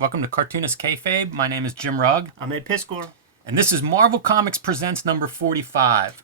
Welcome to Cartoonist Kayfabe. My name is Jim Rugg. I'm Ed Piscor. And this is Marvel Comics Presents number 45.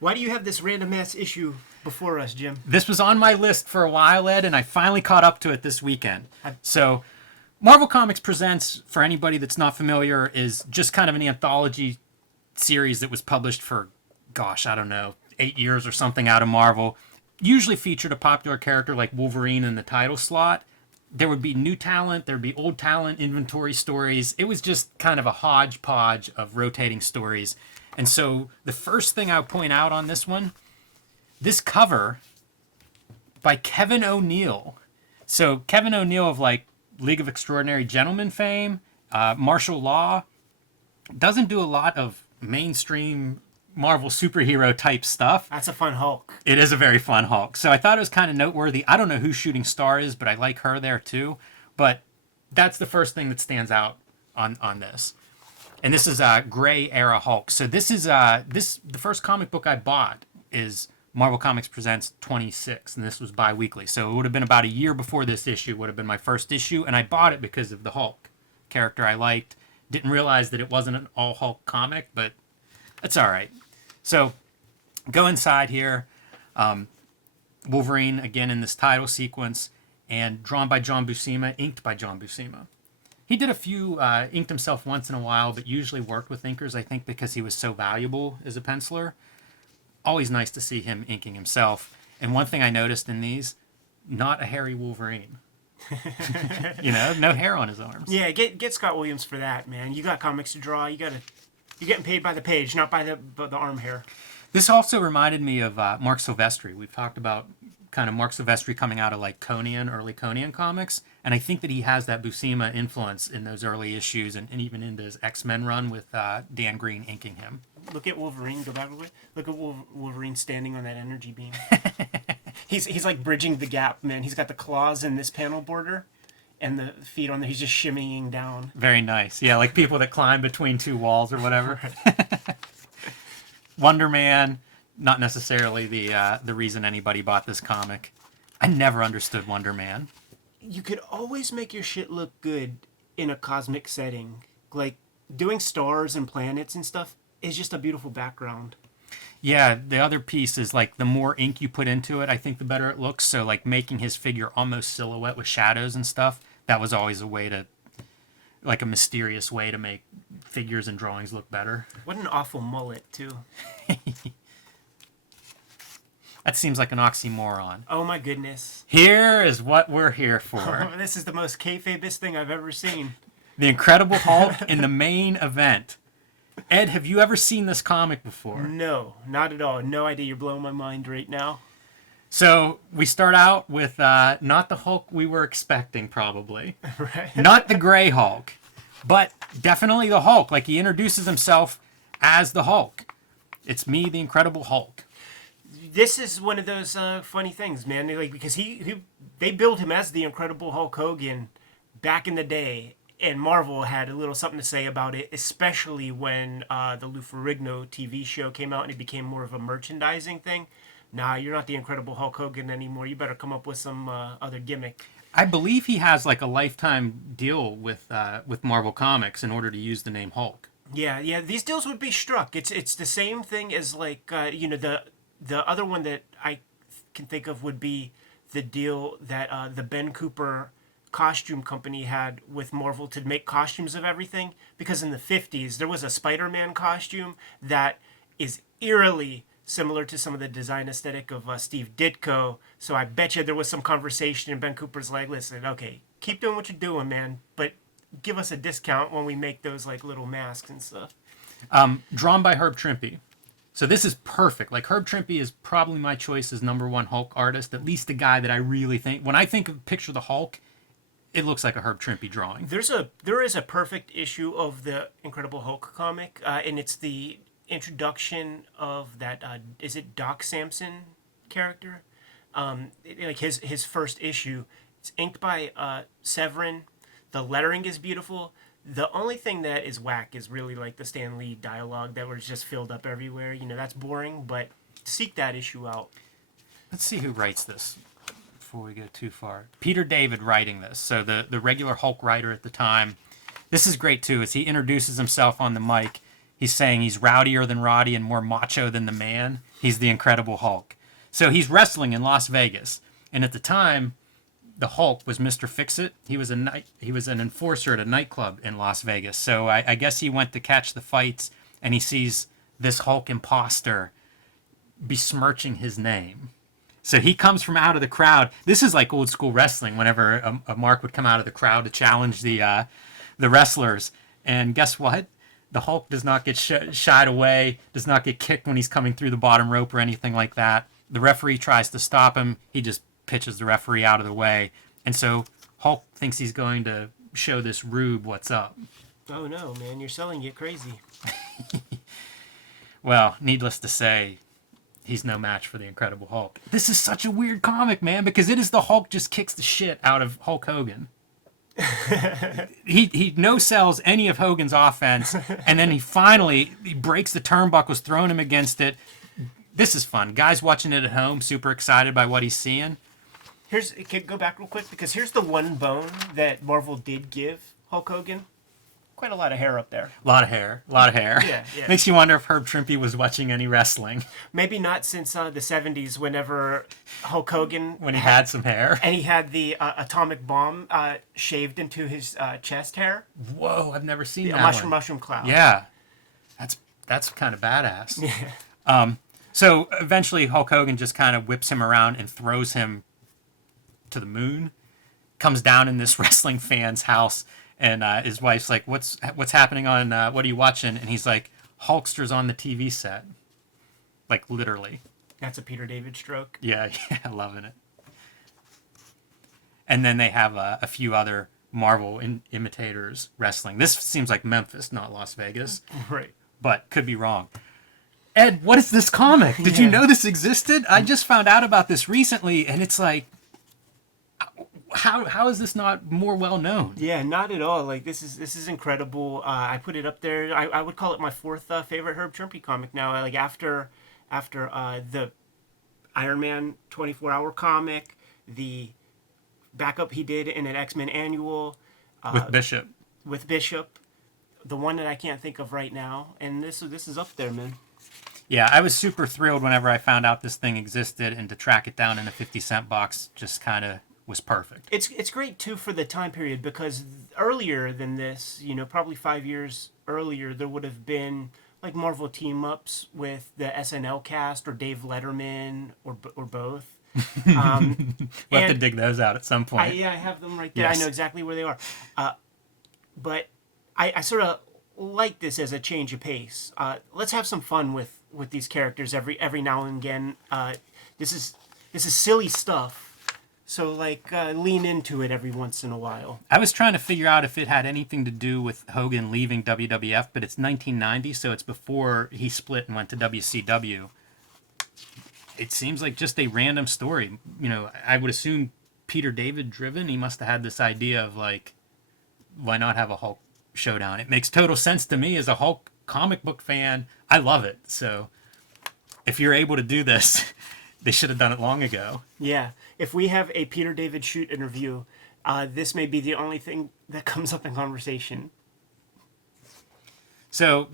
Why do you have this random ass issue before us, Jim? This was on my list for a while, Ed, and I finally caught up to it this weekend. So, Marvel Comics Presents, for anybody that's not familiar, is just kind of an anthology series that was published for, I don't know, 8 years or something out of Marvel. Usually featured a popular character like Wolverine in the title slot. There would be new talent, there'd be old talent, inventory stories. It was just kind of a hodgepodge of rotating stories. And so the first thing I would point out on this one, this cover by Kevin O'Neill. So Kevin O'Neill of like League of Extraordinary Gentlemen fame, martial law, doesn't do a lot of mainstream Marvel superhero type stuff. That's a fun Hulk. It is a very fun Hulk. So I thought it was kind of noteworthy. I don't know who Shooting Star is, but I like her there too. But that's the first thing that stands out on this. And this is a gray era Hulk. So this is the first comic book I bought is Marvel Comics Presents 26, and this was bi-weekly. So it would have been about a year before this issue would have been my first issue, and I bought it because of the Hulk character I liked. Didn't realize that it wasn't an all Hulk comic, but that's all right. So go inside here. Wolverine again in this title sequence, and drawn by John Buscema, inked by John Buscema. He did a few, inked himself once in a while, but usually worked with inkers, I think, because he was so valuable as a penciler. Always nice to see him inking himself. And one thing I noticed in these, not a hairy Wolverine. No hair on his arms. Yeah, get Scott Williams for that, man. You got comics to draw. You're getting paid by the page, not by the arm hair. This also reminded me of Mark Silvestri. We've talked about kind of Mark Silvestri coming out of like Conan, early Conan comics. And I think that he has that Buscema influence in those early issues and even into his X-Men run with Dan Green inking him. Look at Wolverine. Go back a little bit. Look at Wolverine standing on that energy beam. He's like bridging the gap, man. He's got the claws in this panel border and the feet on there. He's just shimmying down. Very nice. Yeah, like people that climb between two walls or whatever. Wonder Man, not necessarily the reason anybody bought this comic. I never understood Wonder Man. You could always make your shit look good in a cosmic setting. Like, doing stars and planets and stuff is just a beautiful background. Yeah, the other piece is, like, the more ink you put into it, I think the better it looks. So, like, making his figure almost silhouette with shadows and stuff, that was always a way to, like, a mysterious way to make figures and drawings look better. What an awful mullet, too. That seems like an oxymoron. Oh my goodness. Here is what we're here for. This is the most Kayfabest thing I've ever seen. The Incredible Hulk in the main event. Ed, have you ever seen this comic before? No, not at all. No idea. You're blowing my mind right now. So we start out with not the Hulk we were expecting, probably. Right. Not the Gray Hulk, but definitely the Hulk. Like, he introduces himself as the Hulk. It's me, the Incredible Hulk. This is one of those funny things, man. Like, because they billed him as the Incredible Hulk Hogan back in the day, and Marvel had a little something to say about it, especially when the Lou Ferrigno TV show came out and it became more of a merchandising thing. Nah, you're not the Incredible Hulk Hogan anymore. You better come up with some other gimmick. I believe he has like a lifetime deal with Marvel Comics in order to use the name Hulk. Yeah. These deals would be struck. It's the same thing as like the other one that I can think of would be the deal that the Ben Cooper costume company had with Marvel to make costumes of everything. Because in the 50s, there was a Spider-Man costume that is eerily similar to some of the design aesthetic of Steve Ditko. So I bet you there was some conversation and Ben Cooper's like, listen, okay, keep doing what you're doing, man, but give us a discount when we make those like little masks and stuff. Drawn by Herb Trimpe. So this is perfect. Like, Herb Trimpe is probably my choice as #1 Hulk artist, at least the guy that I really think, when I think of picture the Hulk, it looks like a Herb Trimpe drawing. There is a perfect issue of the Incredible Hulk comic, and it's the introduction of that, is it Doc Samson character? Like his first issue. It's inked by Severin. The lettering is beautiful. The only thing that is whack is really like the Stan Lee dialogue that was just filled up everywhere. That's boring, but seek that issue out. let's see who writes this before we go too far. Peter David writing this. So the regular Hulk writer at the time. This is great too, as he introduces himself on the mic. He's saying he's rowdier than Roddy and more macho than the Man. He's the Incredible Hulk. So he's wrestling in Las Vegas. And at the time, the Hulk was Mr. Fix-It. He was an enforcer at a nightclub in Las Vegas. So I guess he went to catch the fights, and he sees this Hulk imposter besmirching his name. So he comes from out of the crowd. This is like old school wrestling. Whenever a Mark would come out of the crowd to challenge the wrestlers, and guess what? The Hulk does not get shied away, does not get kicked when he's coming through the bottom rope or anything like that. The referee tries to stop him. He just pitches the referee out of the way. And so Hulk thinks he's going to show this rube what's up. Oh no, man, you're selling it crazy. Well, needless to say, he's no match for the Incredible Hulk. This is such a weird comic, man, because it is the Hulk just kicks the shit out of Hulk Hogan. he no-sells any of Hogan's offense, and then he breaks the turnbuckles, throwing him against it. This is fun. Guys watching it at home, super excited by what he's seeing. Go back real quick, because here's the one bone that Marvel did give Hulk Hogan. Quite a lot of hair up there. A lot of hair. Yeah. Makes you wonder if Herb Trimpe was watching any wrestling. Maybe not since the 70s, whenever Hulk Hogan... When he had some hair. And he had the atomic bomb shaved into his chest hair. Whoa, I've never seen that mushroom cloud. Yeah. That's kind of badass. Yeah. So eventually Hulk Hogan just kind of whips him around and throws him to the moon. Comes down in this wrestling fan's house. And his wife's like, what's happening on, what are you watching? And he's like, Hulkster's on the TV set. Like, literally. That's a Peter David stroke. Yeah, loving it. And then they have a few other Marvel imitators wrestling. This seems like Memphis, not Las Vegas. Right. But could be wrong. Ed, what is this comic? Did you know this existed? I just found out about this recently, and it's like, How is this not more well known? Yeah, not at all. Like this is incredible. I put it up there. I would call it my fourth favorite Herb Trimpe comic now. Like after the Iron Man 24-hour comic, the backup he did in an X-Men annual with Bishop, the one that I can't think of right now, and this is up there, man. Yeah, I was super thrilled whenever I found out this thing existed, and to track it down in a 50-cent box just kind of was perfect. It's great too for the time period, because earlier than this, probably 5 years earlier, there would have been like Marvel team ups with the SNL cast or Dave Letterman or both. We'll have to dig those out at some point. I have them right there. Yes. I know exactly where they are. But I sort of like this as a change of pace. Let's have some fun with these characters every now and again. This is silly stuff. So, lean into it every once in a while. I was trying to figure out if it had anything to do with Hogan leaving WWF, but it's 1990, so it's before he split and went to WCW. It seems like just a random story. I would assume Peter David driven. He must have had this idea of, why not have a Hulk showdown? It makes total sense to me as a Hulk comic book fan. I love it. So, if you're able to do this... They should have done it long ago. Yeah. If we have a Peter David shoot interview, this may be the only thing that comes up in conversation. So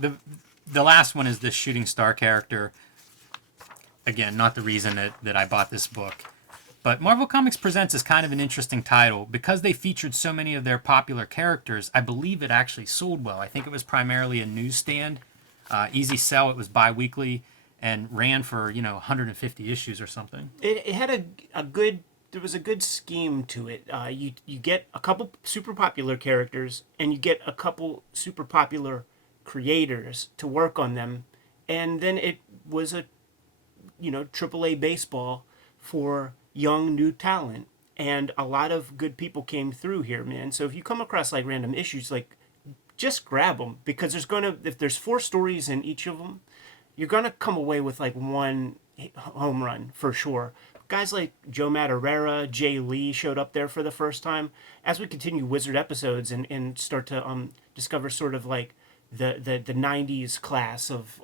the last one is this shooting star character. Again, not the reason that I bought this book. But Marvel Comics Presents is kind of an interesting title. Because they featured so many of their popular characters, I believe it actually sold well. I think it was primarily a newsstand. Easy sell, it was bi-weekly. And ran for 150 issues or something. It had there was a good scheme to it. You get a couple super popular characters, and you get a couple super popular creators to work on them, and then it was a AAA baseball for young new talent, and a lot of good people came through here, man. So if you come across random issues, just grab them, because if there's 4 stories in each of them, you're going to come away with one home run for sure. Guys like Joe Madureira, Jay Lee showed up there for the first time. As we continue Wizard episodes and start to discover sort of the 90s class of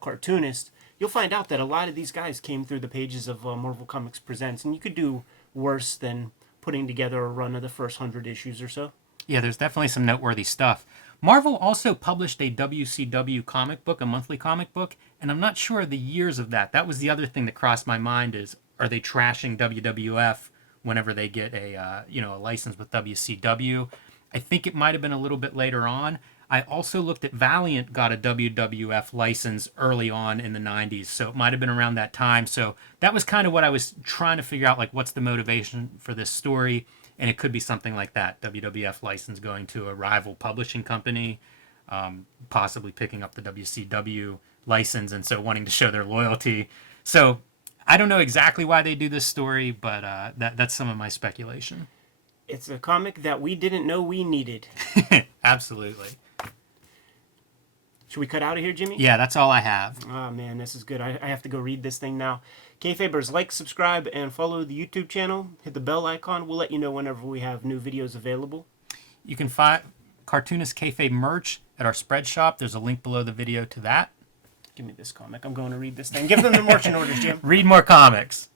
Cartoonist, you'll find out that a lot of these guys came through the pages of Marvel Comics Presents, and you could do worse than putting together a run of the first 100 issues or so. Yeah, there's definitely some noteworthy stuff. Marvel also published a WCW comic book, a monthly comic book, and I'm not sure of the years of that. That was the other thing that crossed my mind is, are they trashing WWF whenever they get a license with WCW? I think it might have been a little bit later on. I also looked at Valiant got a WWF license early on in the 90s, so it might have been around that time. So that was kind of what I was trying to figure out, like what's the motivation for this story, and it could be something like that, WWF license going to a rival publishing company, possibly picking up the WCW license, and so wanting to show their loyalty. So I don't know exactly why they do this story, but that's some of my speculation. It's a comic that we didn't know we needed. Absolutely. Should we cut out of here, Jimmy? Yeah, that's all I have. Oh, man, this is good. I have to go read this thing now. Kayfabers, like, subscribe, and follow the YouTube channel. Hit the bell icon. We'll let you know whenever we have new videos available. You can find Cartoonist Kayfabe merch at our spread shop. There's a link below the video to that. Give me this comic. I'm going to read this thing. Give them the marching orders, Jim. Read more comics.